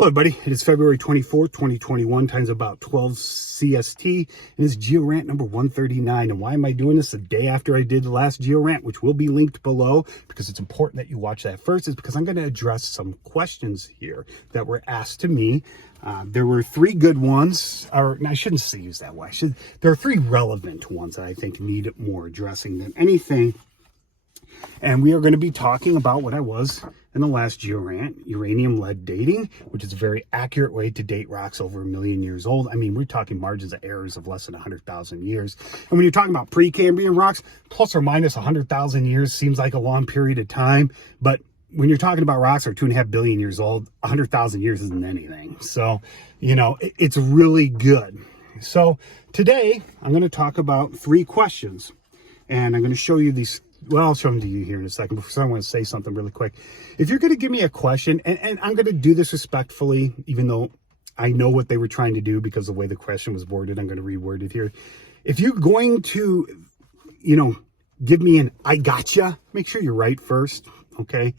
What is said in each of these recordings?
Hello everybody, it is February 24th, 2021, time's about 12 CST, and it's Geo-Rant number 139. And why am I doing this the day after I did the last Geo-Rant, which will be linked below, because it's important that you watch that first, is because I'm going to address some questions here that were asked to me. There were three good ones, or I shouldn't say use that way. There are three relevant ones that I think need more addressing than anything. And we are going to be talking about what I was in the last Geo-Rant, uranium-lead dating, which is a very accurate way to date rocks over 1 million years old. I mean, we're talking margins of errors of less than 100,000 years. And when you're talking about Precambrian rocks, plus or minus 100,000 years seems like a long period of time. But when you're talking about rocks that are 2.5 billion years old, 100,000 years isn't anything. So, you know, it's really good. So today, I'm going to talk about three questions. And I'm going to show you these. Well, I'll show them to you here in a second, but first I want to say something really quick. If you're going to give me a question, and I'm going to do this respectfully, even though I know what they were trying to do because of the way the question was worded, I'm going to reword it here. If you're going to, you know, give me an I gotcha, make sure you're right first, okay?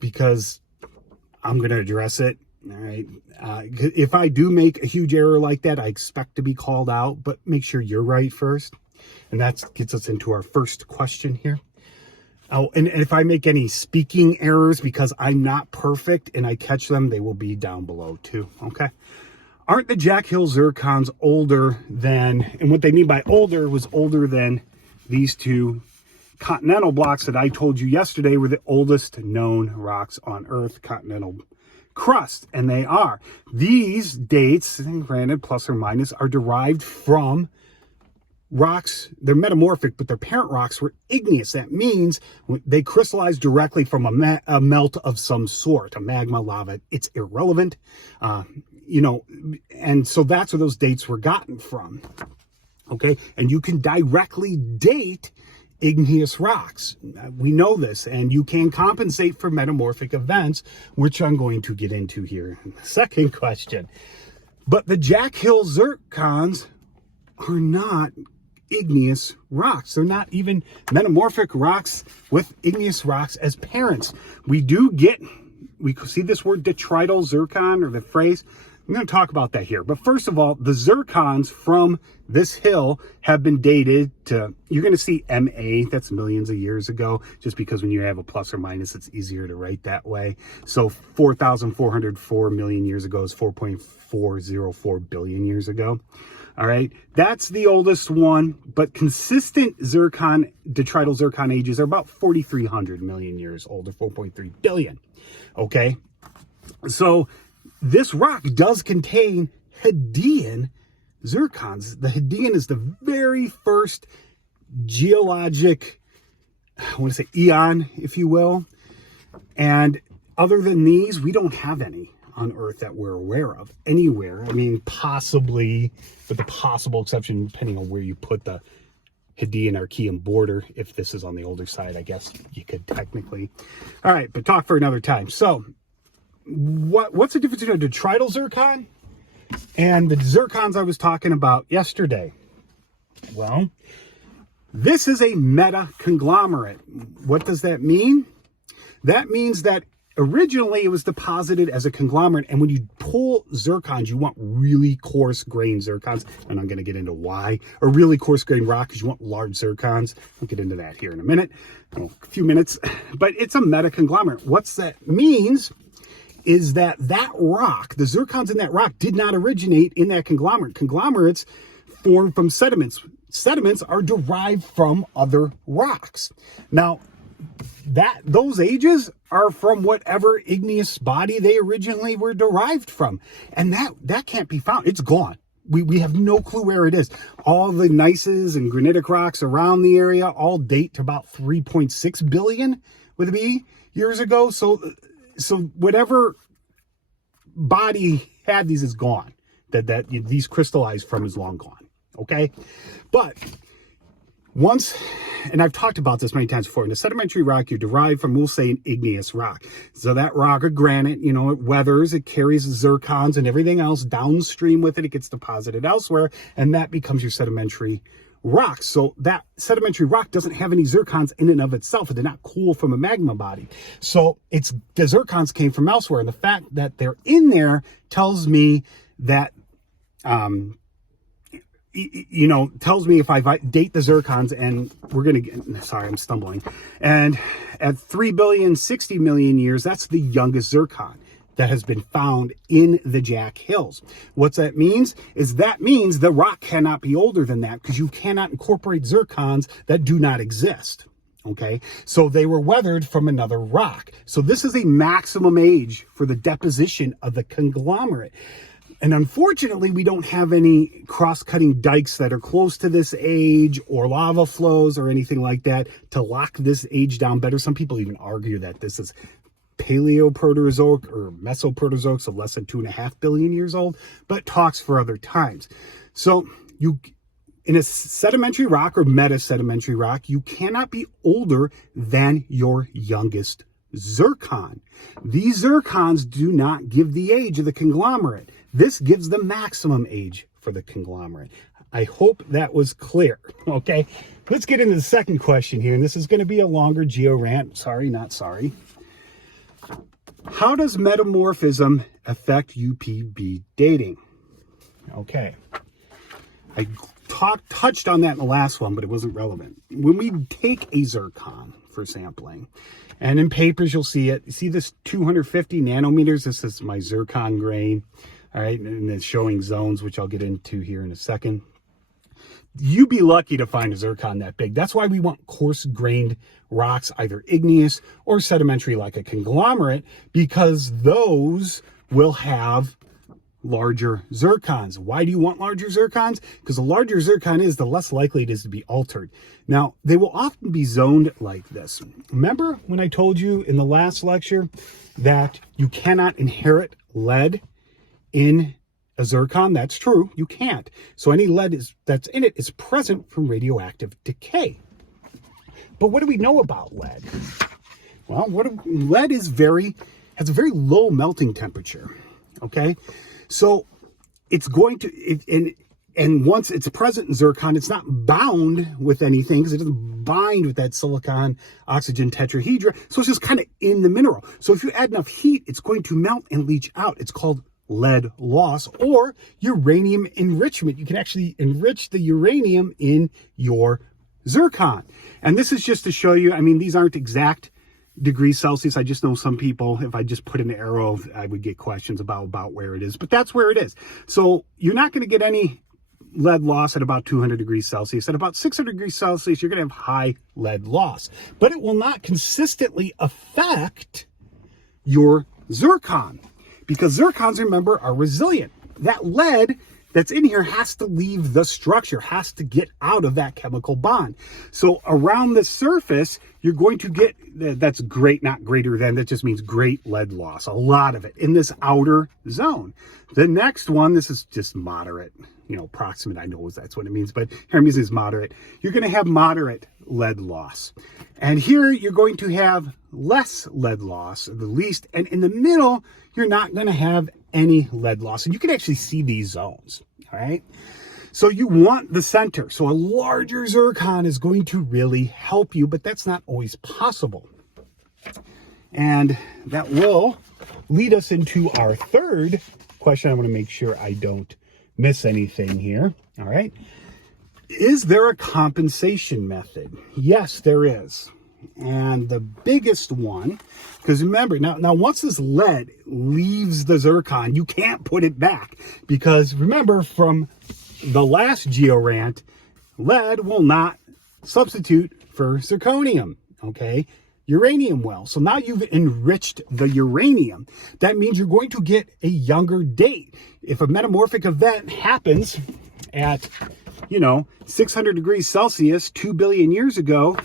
Because I'm going to address it, all right? If I do make a huge error like that, I expect to be called out, but make sure you're right first. And that gets us into our first question here. Oh, and if I make any speaking errors because I'm not perfect and I catch them, they will be down below too, okay? Aren't the Jack Hill zircons older than, and what they mean by older was older than these two continental blocks that I told you yesterday were the oldest known rocks on Earth, continental crust, and they are. These dates, and granted plus or minus, are derived from rocks. They're metamorphic, but their parent rocks were igneous. That means they crystallized directly from a melt of some sort, a magma, lava. It's irrelevant, you know, and so that's where those dates were gotten from, okay? And you can directly date igneous rocks. We know this, and you can compensate for metamorphic events, which I'm going to get into here in the second question. But the Jack Hill zircons are not igneous rocks. They're not even metamorphic rocks with igneous rocks as parents. We see this word detrital zircon, or the phrase. I'm going to talk about that here. But first of all, the zircons from this hill have been dated to, you're going to see MA, that's millions of years ago, just because when you have a plus or minus, it's easier to write that way. So 4,404 million years ago is 4.404 billion years ago. All right, that's the oldest one, but consistent zircon, detrital zircon ages are about 4,300 million years old, or 4.3 billion, okay? So this rock does contain Hadean zircons. The Hadean is the very first geologic, I want to say eon, if you will, and other than these, we don't have any on Earth that we're aware of anywhere. I mean, possibly, with the possible exception, depending on where you put the Hadean Archean border. If this is on the older side, I guess you could technically. All right, but talk for another time. So what's the difference between a detrital zircon and the zircons I was talking about yesterday? Well, this is a meta-conglomerate. What does that mean? That means that originally, it was deposited as a conglomerate, and when you pull zircons, you want really coarse-grained zircons, and I'm going to get into why. Or really coarse-grained rock, because you want large zircons. I'll get into that here in a minute, a few minutes. But it's a meta-conglomerate. What that means is that rock, the zircons in that rock, did not originate in that conglomerate. Conglomerates form from sediments. Sediments are derived from other rocks. Now, those ages are from whatever igneous body they originally were derived from, and that can't be found. It's gone. We have no clue where it is. All the gneisses and granitic rocks around the area all date to about 3.6 billion with a B years ago. So whatever body had these is gone. That these crystallized from is long gone. Okay, but once, and I've talked about this many times before, in a sedimentary rock, you're derived from, we'll say, an igneous rock. So that rock or granite, you know, it weathers, it carries zircons and everything else downstream with it. It gets deposited elsewhere, and that becomes your sedimentary rocks. So that sedimentary rock doesn't have any zircons in and of itself. It did not cool from a magma body. So the zircons came from elsewhere. And the fact that they're in there tells me that, tells me if I date the zircons, and we're going to get, sorry, I'm stumbling. And at 3 billion, 60 million years, that's the youngest zircon that has been found in the Jack Hills. What that means is the rock cannot be older than that, because you cannot incorporate zircons that do not exist. Okay, so they were weathered from another rock. So this is a maximum age for the deposition of the conglomerate. And unfortunately, we don't have any cross-cutting dikes that are close to this age, or lava flows or anything like that to lock this age down better. Some people even argue that this is Paleoproterozoic or Mesoproterozoic, so less than 2.5 billion years old, but talks for other times. So in a sedimentary rock or metasedimentary rock, you cannot be older than your youngest zircon. These zircons do not give the age of the conglomerate. This gives the maximum age for the conglomerate. I hope that was clear. Okay, let's get into the second question here, and this is going to be a longer Geo-Rant. Sorry, not sorry. How does metamorphism affect UPB dating? Okay, I touched on that in the last one, but it wasn't relevant. When we take a zircon for sampling, and in papers you'll see it. You see this 250 nanometers? This is my zircon grain. All right, and it's showing zones, which I'll get into here in a second. You'd be lucky to find a zircon that big. That's why we want coarse-grained rocks, either igneous or sedimentary like a conglomerate, because those will have larger zircons. Why do you want larger zircons? Because the larger zircon is, the less likely it is to be altered. Now, they will often be zoned like this. Remember when I told you in the last lecture that you cannot inherit lead in a zircon? That's true, you can't. So any lead that's in it is present from radioactive decay. But what do we know about lead? Well, lead has a very low melting temperature. Okay, so it's going to, and once it's present in zircon, it's not bound with anything, because it doesn't bind with that silicon oxygen tetrahedra. So it's just kind of in the mineral. So if you add enough heat, it's going to melt and leach out. It's called lead loss or uranium enrichment. You can actually enrich the uranium in your zircon. And this is just to show you, I mean, these aren't exact degrees Celsius. I just know some people, if I just put an arrow, I would get questions about where it is, but that's where it is. So you're not going to get any lead loss at about 200 degrees Celsius. At about 600 degrees Celsius, you're going to have high lead loss, but it will not consistently affect your zircon, because zircons, remember, are resilient. That lead that's in here has to leave the structure, has to get out of that chemical bond. So around the surface, you're going to get, that's great, not greater than, that just means great lead loss, a lot of it in this outer zone. The next one, this is just moderate, proximate, I know that's what it means, but here I'm using is moderate. You're going to have moderate lead loss. And here you're going to have less lead loss, the least, and in the middle, you're not going to have any lead loss. And you can actually see these zones, all right? So you want the center. So a larger zircon is going to really help you, but that's not always possible. And that will lead us into our third question. I want to make sure I don't miss anything here, all right? Is there a compensation method? Yes, there is. And the biggest one, because remember, now once this lead leaves the zircon, you can't put it back. Because remember from the last Geo-Rant, lead will not substitute for zirconium, okay? Uranium will. So now you've enriched the uranium. That means you're going to get a younger date. If a metamorphic event happens at 600 degrees Celsius 2 billion years ago,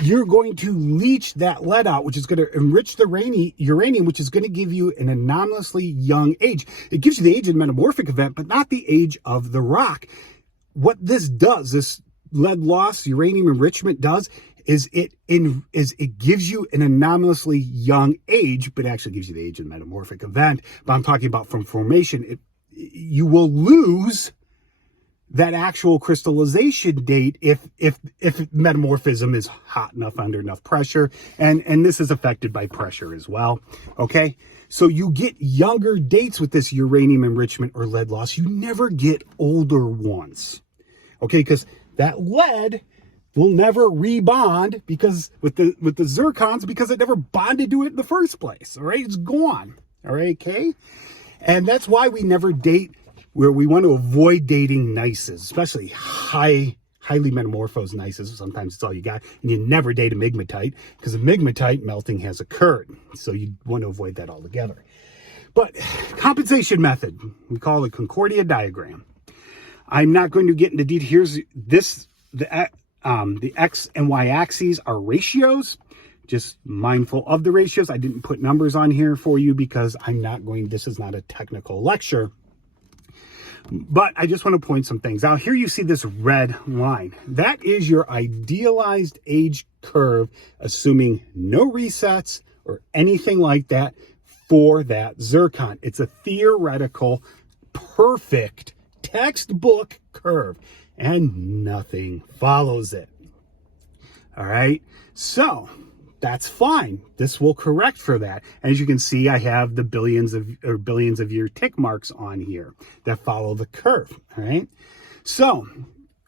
you're going to leach that lead out, which is going to enrich the uranium, which is going to give you an anomalously young age. It gives you the age of the metamorphic event, but not the age of the rock. What this does, this lead loss, uranium enrichment does, is it gives you an anomalously young age, but actually gives you the age of the metamorphic event. But I'm talking about from formation. You will lose that actual crystallization date if metamorphism is hot enough under enough pressure, and this is affected by pressure as well. Okay, so you get younger dates with this uranium enrichment or lead loss. You never get older ones. Okay, because that lead will never rebond because with the zircons, because it never bonded to it in the first place. All right, it's gone. All right, okay, and that's why we never date, where we want to avoid dating nices, especially highly metamorphosed nices. Sometimes it's all you got, and you never date a migmatite because a migmatite melting has occurred, so you want to avoid that altogether. But compensation method, we call it Concordia diagram. I'm not going to get into detail. Here's this, the X and Y axes are ratios. Just mindful of the ratios. I didn't put numbers on here for you because this is not a technical lecture. But I just want to point some things out. Here you see this red line. That is your idealized age curve, assuming no resets or anything like that for that zircon. It's a theoretical, perfect textbook curve, and nothing follows it. All right, so that's fine. This will correct for that. As you can see, I have the billions of year tick marks on here that follow the curve. All right, so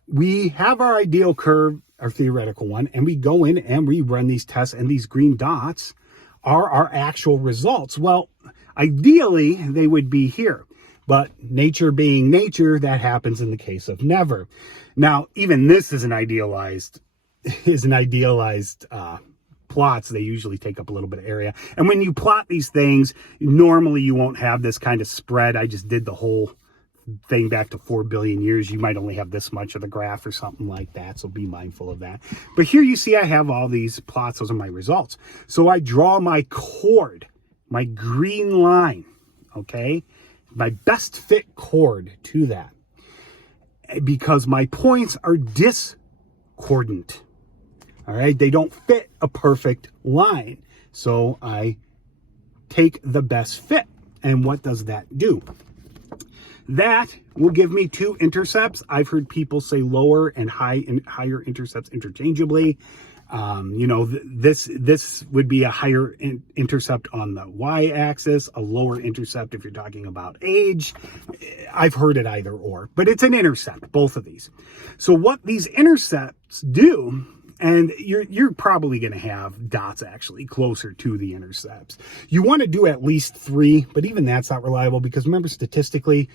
we have our ideal curve, our theoretical one, and we go in and we run these tests, and these green dots are our actual results. Well, ideally they would be here, but nature being nature, that happens in the case of never. Now, even this is an idealized plots. They usually take up a little bit of area. And when you plot these things, normally you won't have this kind of spread. I just did the whole thing back to 4 billion years. You might only have this much of the graph or something like that. So be mindful of that. But here you see I have all these plots. Those are my results. So I draw my chord, my green line, okay? My best fit chord to that, because my points are discordant. All right, they don't fit a perfect line. So I take the best fit. And what does that do? That will give me two intercepts. I've heard people say lower and higher intercepts interchangeably. This would be a higher intercept on the y-axis, a lower intercept if you're talking about age. I've heard it either or, but it's an intercept, both of these. So what these intercepts do, and you're probably going to have dots actually closer to the intercepts. You want to do at least 3, but even that's not reliable, because remember, statistically,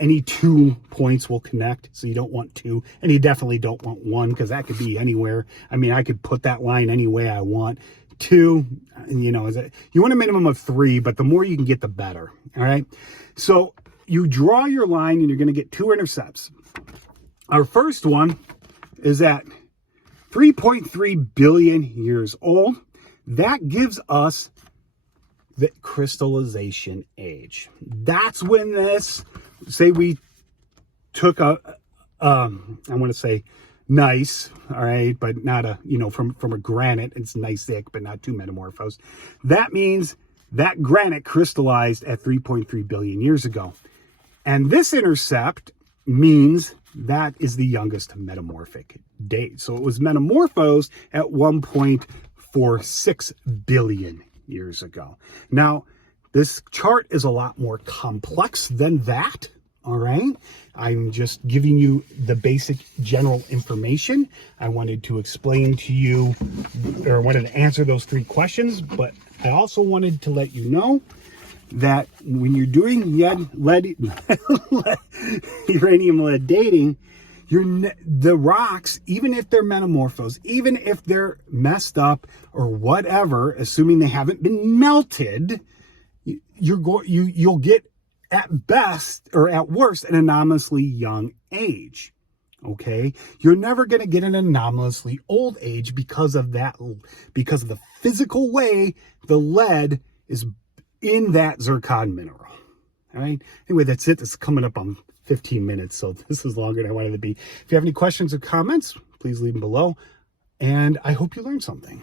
any 2 points will connect. So you don't want 2, and you definitely don't want 1, because that could be anywhere. I mean, I could put that line any way I want. 2, you want a minimum of 3, but the more you can get, the better. All right. So you draw your line, and you're going to get 2 intercepts. Our first one is at 3.3 billion years old. That gives us the crystallization age. That's when this, say we took I want to say nice, all right, but not from a granite. It's nice thick, but not too metamorphosed. That means that granite crystallized at 3.3 billion years ago. And this intercept means that is the youngest metamorphic date. So it was metamorphosed at 1.46 billion years ago. Now, this chart is a lot more complex than that, all right? I'm just giving you the basic general information. I wanted to explain to you, or wanted to answer those 3 questions, but I also wanted to let you know that when you're doing uranium lead dating, the rocks, even if they're metamorphosed, even if they're messed up or whatever, assuming they haven't been melted, you'll get at best or at worst an anomalously young age. Okay, you're never going to get an anomalously old age because of the physical way the lead is in that zircon mineral. All right. Anyway, that's it. This is coming up on 15 minutes, so this is longer than I wanted to be. If you have any questions or comments, please leave them below, and I hope you learned something.